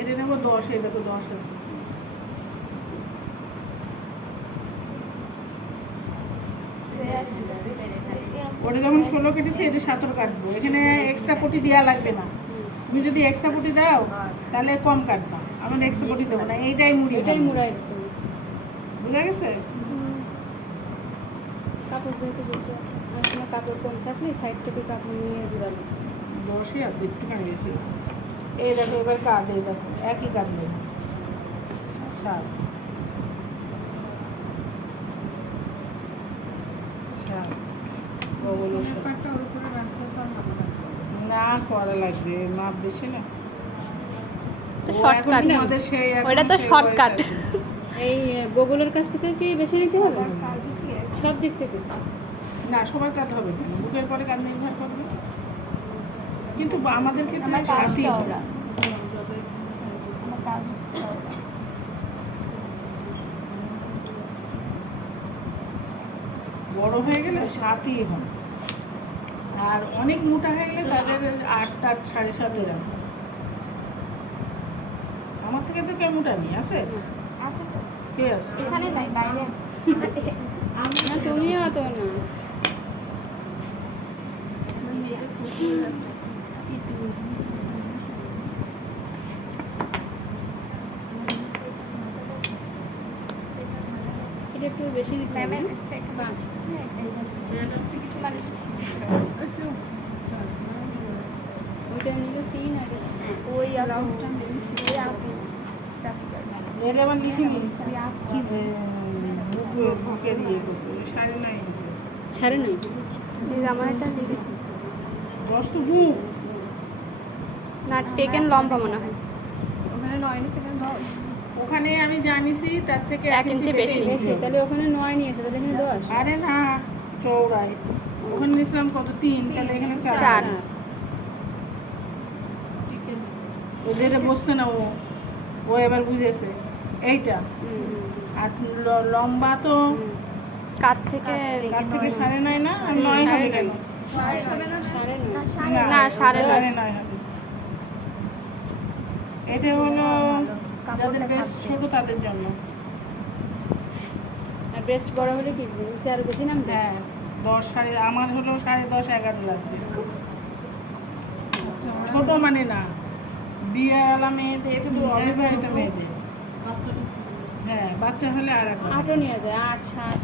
এটা নেবো 10, এই দেখো 10 আছে। ওটা যখন 16 কেটেছি এটা 17 কাটবো। এখানে এক্সট্রা পটি দেওয়া লাগবে না। তুমি যদি এক্সট্রা পটি দাও তাহলে কম কাটবা, আমরা এক্সট্রা পটি দেবো না, এইটাই মুড়ি, এটাই মুড়াই বুঝা গেছে? কাপড় যেহেতু বেশি আছে, আর কোনো কাপড় কম থাকলে সাইড থেকে কাপড় নিয়ে জোড়ালো 10ই আছে, একটুখানি বেশি আছে। এই দেখো এবার কাঁদ, এই দেখো একই কাঁদবে 7 না করা লাগবে, মাপ বেশি না তো শর্টকাট, ওইটা তো শর্টকাট। এই বগুলোর কাছ থেকে কি বেশি নিতে হবে? সব দিক থেকে না, সবার কাঁদ হবে কেন, বুকের পরে কাঁদ নির্ভর করবে, কিন্তু আমাদের ক্ষেত্রে সাথী বড় হয়ে গেলে 7ই হবে, আর অনেক মোটা হয়ে গেলে তাদের 8, 7.5 এরকম। আমার থেকে তো কেউ মোটা নেই, আছে তো কে আছে? এখানে নাই, বাইরে আছে। না, তুমিও তো না। এটা একটু বেশি নিতে হবে ম্যামের না? কাছে একটা পাঁচ। কিছু মানুষ ওইটা নিলে 3 আর ওই ব্লাউজটা ওই আপু চাকরি করে। এর আবার লিখে নিই বুকের ইয়ে করতে, 9.5 ছাড়ে নাই। আমার এটা লিখেছি 10 তো বুক। না, টেকেন লম্বা মনে হয়। ওখানে 9 সেকেন্ড 10। ওখানে আমি জানিছি তার থেকে 1 ইঞ্চি বেশি। বেশি, তাহলে ওখানে 9 নিয়েছে, তাহলে এখানে 10। আরে না, চৌড়াই ওখানে নিয়েছিলাম কত, 3, তাহলে এখানে 4। 4। যেটা বসছে না ও এবার বুঝেছে এইটা। আর লম্বা তো কাত থেকে তার থেকে 9.5 না, আর 9 হবে কেন? না, 9.5 9.5 হবে। এটা হলো যাদের বেশ ছোট তাদের জন্য। আর ব্রেস্ট বড় হলে কি নিচে আরো বেশি নামবে? হ্যাঁ 10, আমার হলো 10.5, 11 লাগবে। ছোট মানে না, বিয়েওয়ালা মেয়েদের, এটা তো অবিবাহিত মেয়েদের। হ্যাঁ, বাচ্চা হলে আর এক। 8ও নিয়ে যায়, 8, 7।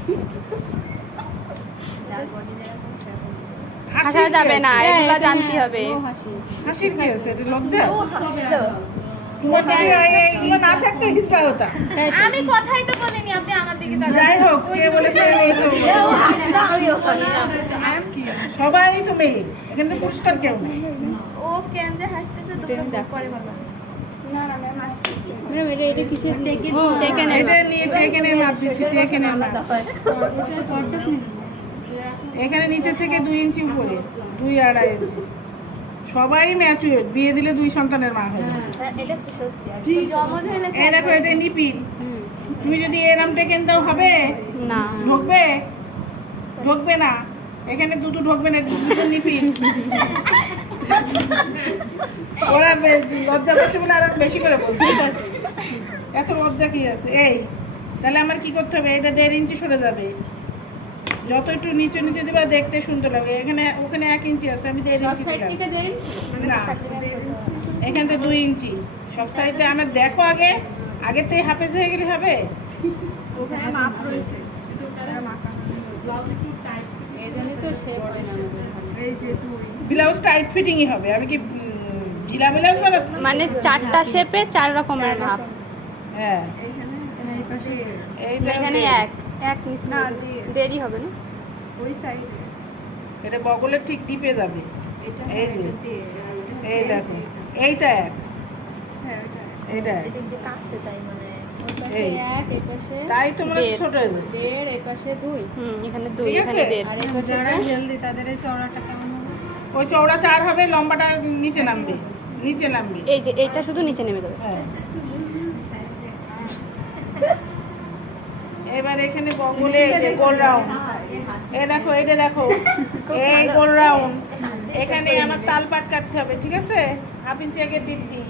হাসা যাবে না, এগুলা জানতে হবে। ও হাসি। হাসির কি আছে, এটা লজ্জা? এইগুলো না থাকতো হিসলা হতা। আমি কথাই তো বলিনি, আপনি আমার দিকে যাই হোক, কে বলেছে সবাই তো মেয়ে, এখানে তো পুরস্কার কেউ নেই। ও কেন যে হাসতেছে তো পরে বলো। না না ম্যাম হাসতেছে। ম্যাম এটা কিসের? টেকেনের এটা নিয়ে টেকেনের মাপ দিচ্ছি, টেকেনের মাপ। এখানে নিচে থেকে 2 ইঞ্চি উপরে, 2.5 ইঞ্চি। সবাই ম্যাচুয়ার, বিয়ে দিলে 2 সন্তানের মা হয়ে যাবে। জমজ হলে এই দেখো, এটা নিপিল। তুমি যদি এরম টেকেন দাও হবে? না, ঢুকবে? ঢুকবে না, এখানে দুটো ঢুকবে না, দুটো নিপিল। ওরা লজ্জা করছে বলে আর বেশি করে বলছে। এত লজ্জা কি আছে? এই তাহলে আমার কি করতে হবে, এটা 1.5 ইঞ্চি সরে যাবে। যত একটু নিচে নিচে দিবা দেখতে সুন্দর লাগে। এখানে ওখানে 1 ইঞ্চি আছে, আমি 1.5 ইঞ্চি দিলাম। না, এখান থেকে 2 ইঞ্চি সব সাইডে। আমার দেখো আগে, আগেতেই হাফেজ হয়ে গেলে হবে। ওখানে মাপ রয়েছে। এইজন্যই তো শেপ হয় না আমাদের। এই যে তুই ব্লাউজ টাইট ফিটিংই হবে। আমি কি ঢিলা ব্লাউজ বানাচ্ছি? মানে 4টা শেপে 4 রকমের মাপ। হ্যাঁ, এইখানে এইটা এখানে এক নিচে না, দেরি হবে না। ওই সাইডে এটা বগলের ঠিক টিপে যাবে। এটা এই যে, এই দেখো, এইটা এক, হ্যাঁ এইটা এক। এটা কাছে তাই মানে ওই পাশে এই। 1, এই পাশে তাই তোমরা দেড়। ছোট হয়ে যাচ্ছে। 1.5, এই পাশে 2। এখানে 2, ঠিক এখানে আছে? 1.5। আর এই পাশে যারা হেলদি তাদের এই চওড়াটা কেমন হবে? ওই চওড়া 4 হবে, লম্বাটা নিচে নামবে, নিচে নামবে। এই যে এটা শুধু নিচে নেমে যাবে। হ্যাঁ, এবার এখানে বগলে এই যে গোল রাউন্ড, এই দেখো, এইটা দেখো, এই গোল রাউন্ড। এখানে আমার তালপাট কাটতে হবে, ঠিক আছে? 1/2 ইঞ্চি আগে ডিপ দিই।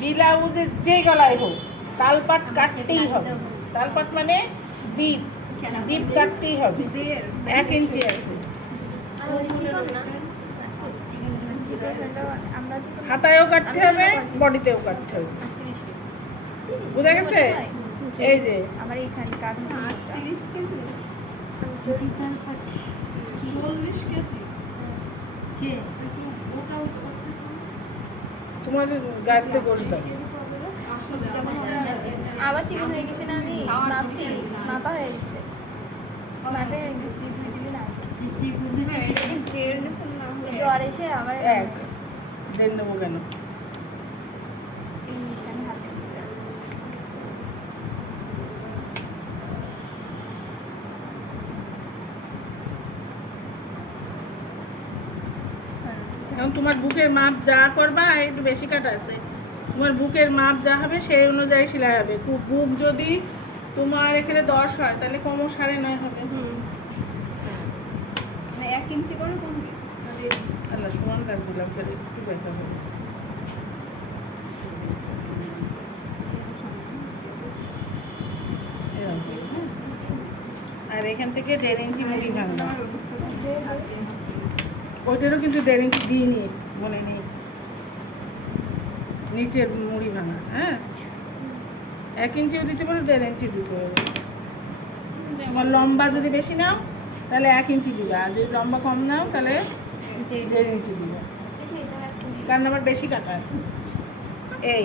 ব্লাউজের যে গলায় হোক তালপাট কাটতেই হবে। তালপাট মানে ডিপ, ডিপ কাটতেই হবে। 1 ইঞ্চি আছে। হাতায়ও কাটতে হবে, বডিতেও কাটতে হবে। বুঝা গেছে? এই যে আমার এখানে কাট 30 কেজি, 40 কেজি। তোমার গাড়িতে গোশ দাও। আবার চিকন হয়ে গেছে না, আমি মাপছি, মাপা হয়ে গেছে, মাপা হয়ে গেছে 2 দিন আগে। জ্বর এসে আবার এক দেন নেবো কেন? হাতে এখন তোমার বুকের মাপ যা করবা, একটু বেশি কাটা আছে, তোমার বুকের মাপ যা হবে সেই অনুযায়ী সেলাই হবে। বুক যদি তোমার এখানে 10 হয় তাহলে কমও 9.5 হবে। 1 ইঞ্চি করে কমবে। আল্লাহ সমান কাট দিলাম, তাহলে একটু ব্যথা হবে। এরকম করে, হ্যাঁ? আর এখান থেকে 1.5 ইঞ্চি মুড়ি ভাঙবা। ওইটারও কিন্তু 1.5 ইঞ্চি দিইনি, মনে নেই। নিচের মুড়ি ভাঙা, হ্যাঁ? 1 ইঞ্চিও দিতে পারো, 1.5 ইঞ্চি দিতে হবে। তোমার লম্বা যদি বেশি নাও তাহলে 1 ইঞ্চি দিবা, আর যদি লম্বা কম নাও তাহলে 1.5 ইঞ্চি দিবা। কারণ আমার বেশি কাটা আছে। এই